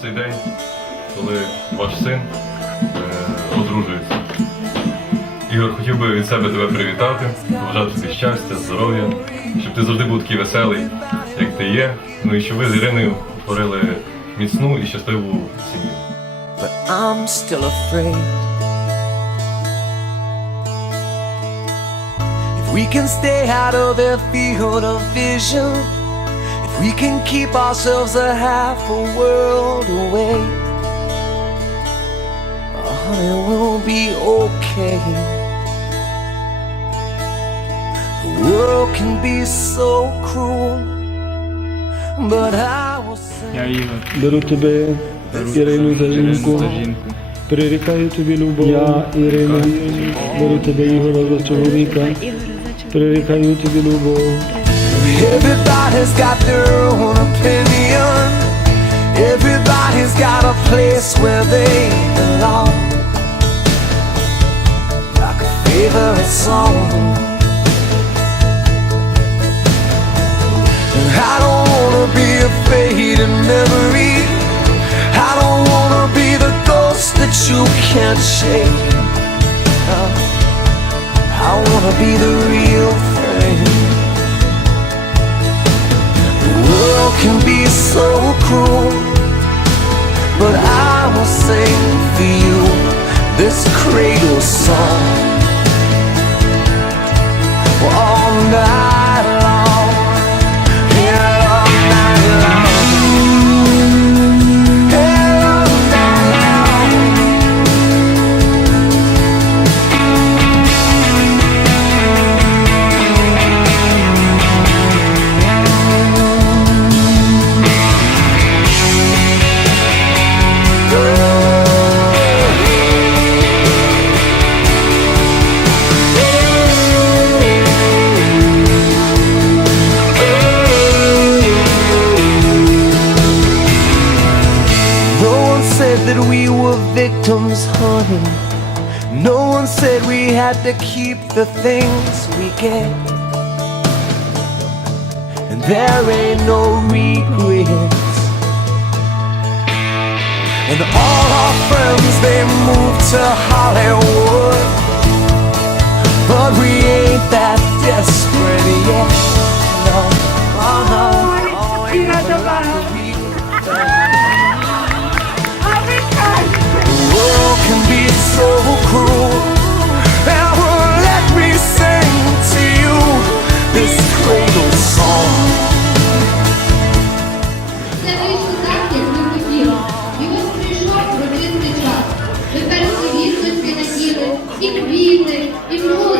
цей день, коли ваш син е, одружується. Ігор, хотів би від себе тебе привітати, побажати тобі щастя, здоров'я, щоб ти завжди був такий веселий, як ти є. Ну і щоб ви з Іриною творили міцну і щасливу сім'ю. but I'm still afraid. If we can stay out of their field of vision, we can keep ourselves a half a world away, oh, honey, we'll be okay. The world can be so cruel, but I will say. Я Ігор. Беру тебе, Ірину за жінку, За жінку. прирікаю тобі любов. Я, Ірина, беру тебе, Ігора, за чоловіка, прирікаю тобі любов. Everybody's got their own opinion. Everybody's got a place where they belong. Like a favorite song. And I don't wanna be a fading memory. I don't wanna be the ghost that you can't shake. Uh, I wanna be the real thing. Can be so cruel, but I will sing for you this cradle song. All night victims, honey. No one said we had to keep the things we get. And there ain't no regrets. And all our friends, they moved to Hollywood. But we ain't that desperate yet. No, oh no. Oh, нехай у вікночки наділи, і квіти, і флори.